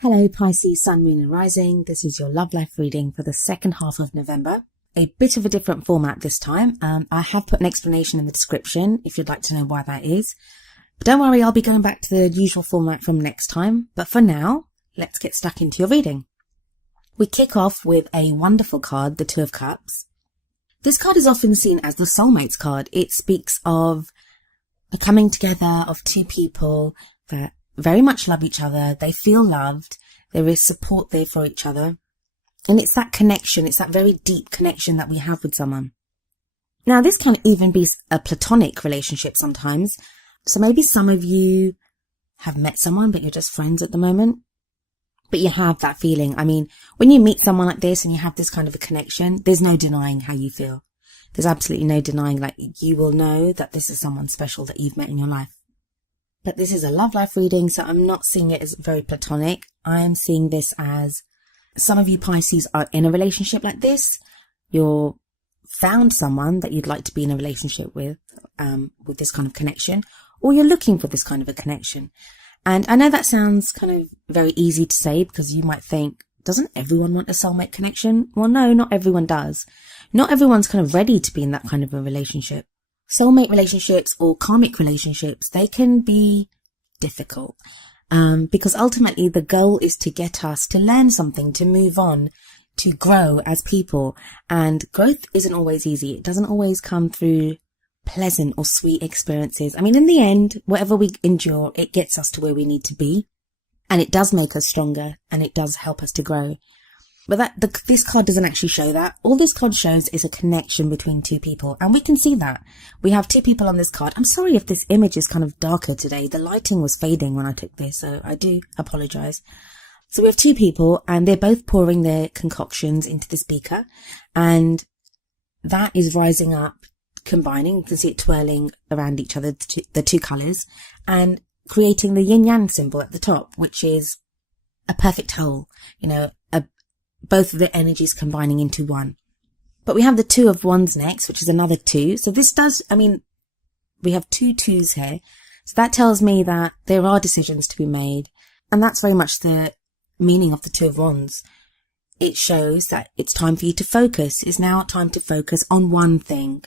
Hello Pisces, Sun, Moon and Rising. This is your love life reading for the second half of November. A bit of a different format this time. I have put an explanation in the description if you'd like to know why that is. But don't worry, I'll be going back to the usual format from next time. But for now, let's get stuck into your reading. We kick off with a wonderful card, the Two of Cups. This card is often seen as the soulmates card. It speaks of a coming together of two people that very much love each other. They feel loved. There is support there for each other. And it's that connection. It's that very deep connection that we have with someone. Now, this can even be a platonic relationship sometimes. So maybe some of you have met someone, but you're just friends at the moment. But you have that feeling. I mean, when you meet someone like this and you have this kind of a connection, there's no denying how you feel. There's absolutely no denying, like, you will know that this is someone special that you've met in your life. But this is a love life reading, so I'm not seeing it as very platonic. I'm seeing this as some of you Pisces are in a relationship like this. You're found someone that you'd like to be in a relationship with this kind of connection, or you're looking for this kind of a connection. And I know that sounds kind of very easy to say because you might think, doesn't everyone want a soulmate connection? Well, no, not everyone does. Not everyone's kind of ready to be in that kind of a relationship. Soulmate relationships or karmic relationships, they can be difficult because ultimately the goal is to get us to learn something, to move on, to grow as people. And growth isn't always easy. It doesn't always come through pleasant or sweet experiences. I mean, in the end, whatever we endure, it gets us to where we need to be. And it does make us stronger and it does help us to grow. But this card doesn't actually show that. All this card shows is a connection between two people. And we can see that. We have two people on this card. I'm sorry if this image is kind of darker today. The lighting was fading when I took this, so I do apologize. So we have two people and they're both pouring their concoctions into this beaker. And that is rising up, combining. You can see it twirling around each other, the two colors, and creating the yin-yang symbol at the top, which is a perfect whole, both of the energies combining into one. But we have the Two of Wands next, which is another two. So this we have two twos here. So that tells me that there are decisions to be made. And that's very much the meaning of the Two of Wands. It shows that it's time for you to focus. It's now time to focus on one thing.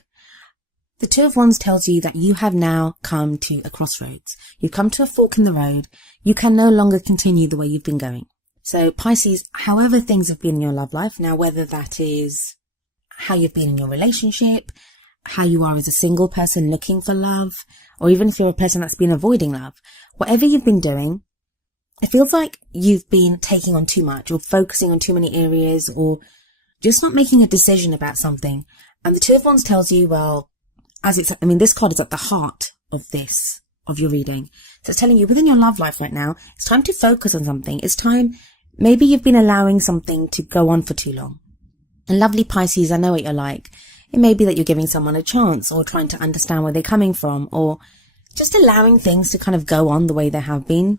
The Two of Wands tells you that you have now come to a crossroads. You've come to a fork in the road. You can no longer continue the way you've been going. So Pisces, however things have been in your love life, now whether that is how you've been in your relationship, how you are as a single person looking for love, or even if you're a person that's been avoiding love, whatever you've been doing, it feels like you've been taking on too much or focusing on too many areas or just not making a decision about something. And the Two of Wands tells you, well, this card is at the heart of your reading. So it's telling you within your love life right now, it's time to focus on something. It's time, maybe you've been allowing something to go on for too long. And lovely Pisces, I know what you're like. It may be that you're giving someone a chance or trying to understand where they're coming from or just allowing things to kind of go on the way they have been.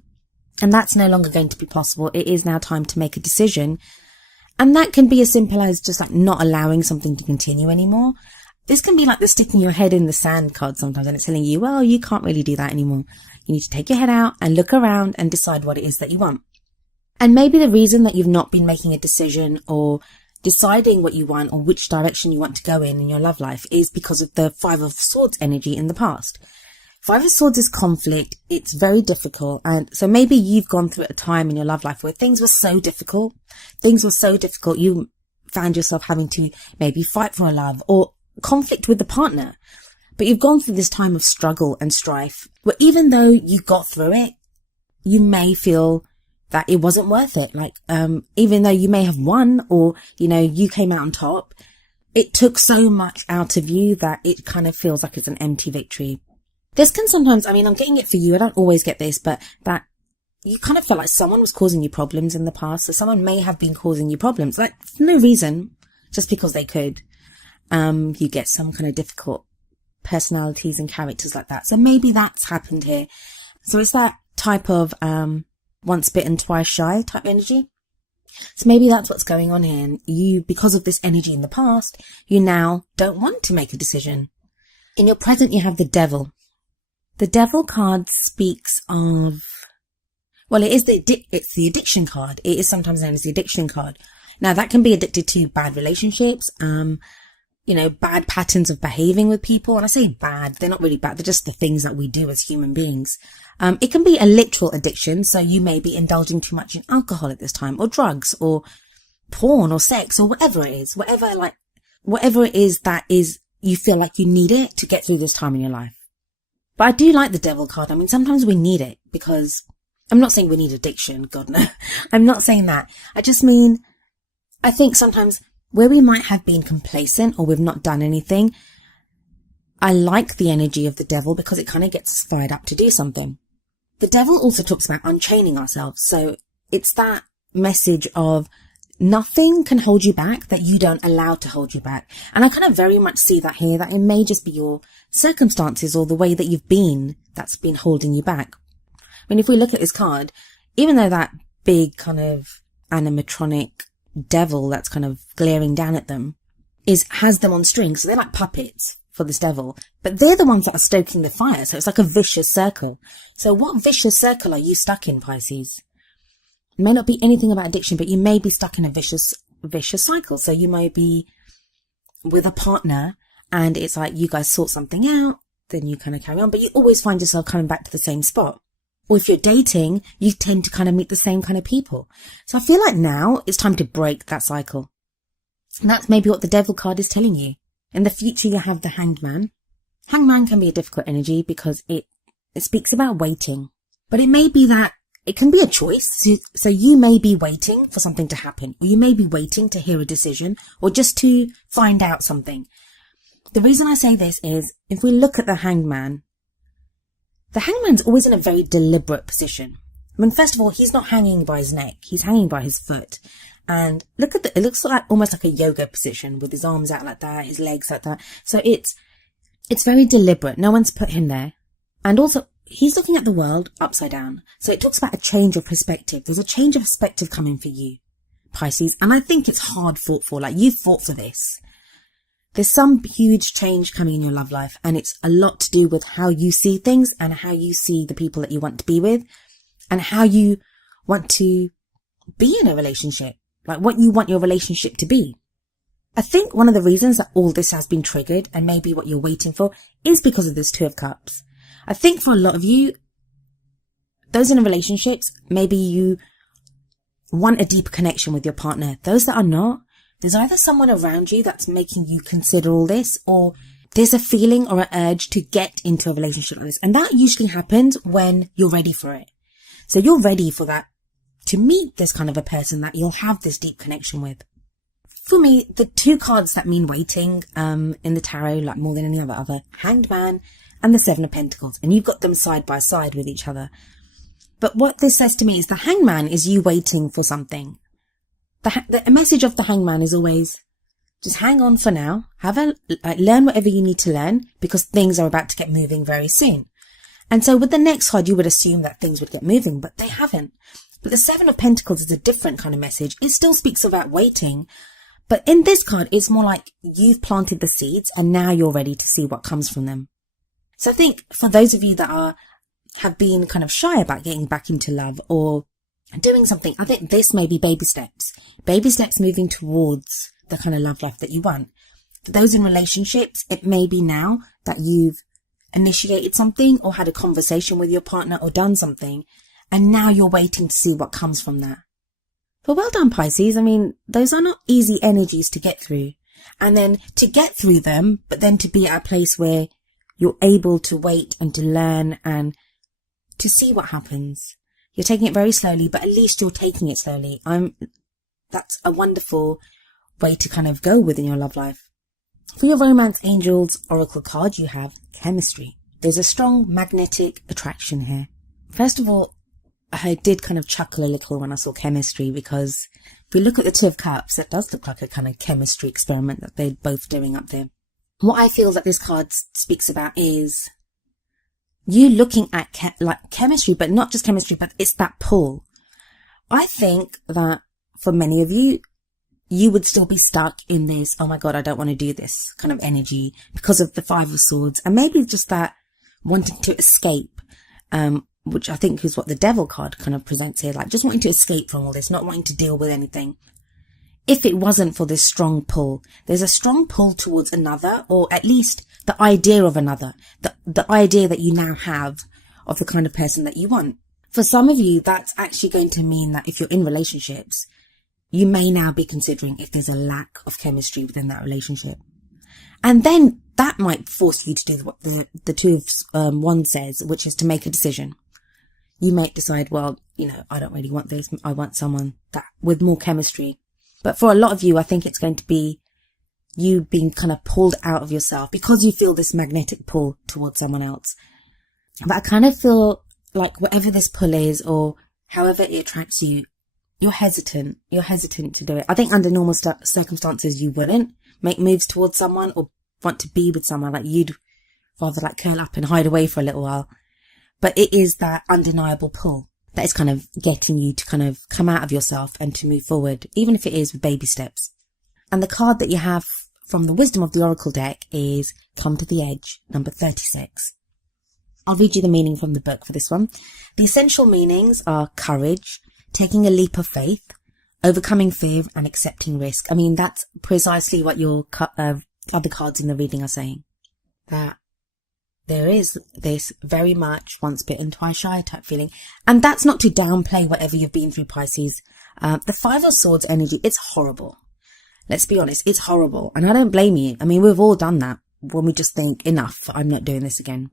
And that's no longer going to be possible. It is now time to make a decision. And that can be as simple as just like not allowing something to continue anymore. This can be like the sticking your head in the sand card sometimes, and it's telling you, well, you can't really do that anymore. You need to take your head out and look around and decide what it is that you want. And maybe the reason that you've not been making a decision or deciding what you want or which direction you want to go in your love life is because of the Five of Swords energy in the past. Five of Swords is conflict. It's very difficult. And so maybe you've gone through a time in your love life where things were so difficult. You found yourself having to maybe fight for a love or conflict with the partner, but you've gone through this time of struggle and strife where even though you got through it, you may feel that it wasn't worth it. Like, even though you may have won or, you came out on top, it took so much out of you that it kind of feels like it's an empty victory. This can sometimes, I'm getting it for you. I don't always get this, but that you kind of feel like someone was causing you problems in the past. So someone may have been causing you problems, like for no reason, just because they could. You get some kind of difficult personalities and characters like that. So maybe that's happened here. So it's that type of once bitten, twice shy type energy. So maybe that's what's going on here. And you, because of this energy in the past, you now don't want to make a decision. In your present, you have the Devil. The Devil card speaks of Well, it's the addiction card. It is sometimes known as the addiction card. Now, that can be addicted to bad relationships, bad patterns of behaving with people. And I say bad, they're not really bad. They're just the things that we do as human beings. It can be a literal addiction. So you may be indulging too much in alcohol at this time, or drugs, or porn, or sex, or whatever it is, whatever it is that is, you feel like you need it to get through this time in your life. But I do like the devil card. I mean, sometimes we need it, because I'm not saying we need addiction. God, no. I'm not saying that. I just mean, I think sometimes where we might have been complacent or we've not done anything, I like the energy of the devil because it kind of gets us fired up to do something. The devil also talks about unchaining ourselves. So it's that message of nothing can hold you back that you don't allow to hold you back. And I kind of very much see that here, that it may just be your circumstances or the way that you've been that's been holding you back. I mean, if we look at this card, even though that big kind of animatronic devil that's kind of glaring down at them has them on strings, so they're like puppets for this devil, but they're the ones that are stoking the fire. So it's like a vicious circle. So what vicious circle are you stuck in, Pisces? It may not be anything about addiction, but you may be stuck in a vicious cycle. So you may be with a partner and it's like you guys sort something out, then you kind of carry on, but you always find yourself coming back to the same spot. Or if you're dating, you tend to kind of meet the same kind of people. So I feel like now it's time to break that cycle. And that's maybe what the devil card is telling you. In the future, you have the hanged man. Hanged man can be a difficult energy because it speaks about waiting. But it may be that it can be a choice. So you may be waiting for something to happen, or you may be waiting to hear a decision, or just to find out something. The reason I say this is, if we look at the hanged man, the hangman's always in a very deliberate position. I mean, first of all, he's not hanging by his neck. He's hanging by his foot. And look at it looks like almost like a yoga position with his arms out like that, his legs like that. So it's very deliberate. No one's put him there. And also, he's looking at the world upside down. So it talks about a change of perspective. There's a change of perspective coming for you, Pisces. And I think it's hard fought for. Like, you fought for this. There's some huge change coming in your love life, and it's a lot to do with how you see things and how you see the people that you want to be with and how you want to be in a relationship, like what you want your relationship to be. I think one of the reasons that all this has been triggered, and maybe what you're waiting for, is because of this Two of Cups. I think for a lot of you, those in relationships, maybe you want a deeper connection with your partner. Those that are not, there's either someone around you that's making you consider all this, or there's a feeling or an urge to get into a relationship like this. And that usually happens when you're ready for it. So you're ready for that, to meet this kind of a person that you'll have this deep connection with. For me, the two cards that mean waiting in the tarot, like more than any other, Hanged Man and the Seven of Pentacles. And you've got them side by side with each other. But what this says to me is the Hanged Man is you waiting for something. The message of the Hanged Man is always, just hang on for now, learn whatever you need to learn, because things are about to get moving very soon. And so with the next card, you would assume that things would get moving, but they haven't. But the Seven of Pentacles is a different kind of message. It still speaks about waiting, but in this card, it's more like you've planted the seeds and now you're ready to see what comes from them. So I think for those of you that have been kind of shy about getting back into love or doing something, I think this may be baby steps moving towards the kind of love life that you want. For those in relationships, it may be now that you've initiated something or had a conversation with your partner or done something, and now you're waiting to see what comes from that. But well done, Pisces. I mean, those are not easy energies to get through. And then to get through them, but then to be at a place where you're able to wait and to learn and to see what happens. You're taking it very slowly, but at least you're taking it slowly. That's a wonderful way to kind of go within your love life. For your Romance Angels Oracle card, you have chemistry. There's a strong magnetic attraction here. First of all, I did kind of chuckle a little when I saw chemistry, because if we look at the Two of Cups, it does look like a kind of chemistry experiment that they're both doing up there. What I feel that this card speaks about is you looking at chemistry, but not just chemistry, but it's that pull. I think that for many of you, you would still be stuck in this, oh my God, I don't want to do this kind of energy because of the Five of Swords, and maybe just that wanting to escape, which I think is what the devil card kind of presents here, like just wanting to escape from all this, not wanting to deal with anything. If it wasn't for this strong pull, there's a strong pull towards another, or at least the idea of another, the idea that you now have of the kind of person that you want. For some of you, that's actually going to mean that if you're in relationships, you may now be considering if there's a lack of chemistry within that relationship. And then that might force you to do what the Two of Wands says, which is to make a decision. You might decide, well, I don't really want this. I want someone that with more chemistry. But for a lot of you, I think it's going to be you being kind of pulled out of yourself because you feel this magnetic pull towards someone else. But I kind of feel like whatever this pull is, or however it attracts you, you're hesitant. You're hesitant to do it. I think under normal circumstances, you wouldn't make moves towards someone or want to be with someone. Like you'd rather like curl up and hide away for a little while. But it is that undeniable pull that is kind of getting you to kind of come out of yourself and to move forward, even if it is with baby steps. And the card that you have from the Wisdom of the Oracle deck is Come to the Edge, number 36. I'll read you the meaning from the book for this one. The essential meanings are courage, taking a leap of faith, overcoming fear and accepting risk. I mean, that's precisely what your other cards in the reading are saying. That there is this very much once bitten, twice shy type feeling. And that's not to downplay whatever you've been through, Pisces. The Five of Swords energy, it's horrible. Let's be honest, it's horrible. And I don't blame you. I mean, we've all done that when we just think, enough, I'm not doing this again.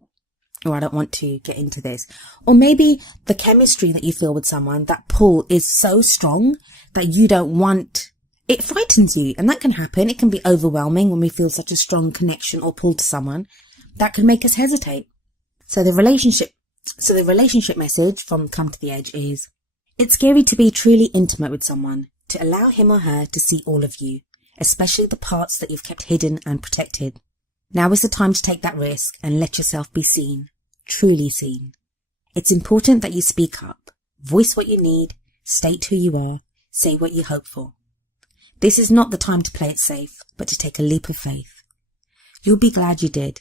Or I don't want to get into this. Or maybe the chemistry that you feel with someone, that pull is so strong that you don't want, it frightens you. And that can happen. It can be overwhelming when we feel such a strong connection or pull to someone. That can make us hesitate. So the relationship message from Come to the Edge is, it's scary to be truly intimate with someone, to allow him or her to see all of you, especially the parts that you've kept hidden and protected. Now is the time to take that risk and let yourself be seen, truly seen. It's important that you speak up, voice what you need, state who you are, say what you hope for. This is not the time to play it safe, but to take a leap of faith. You'll be glad you did.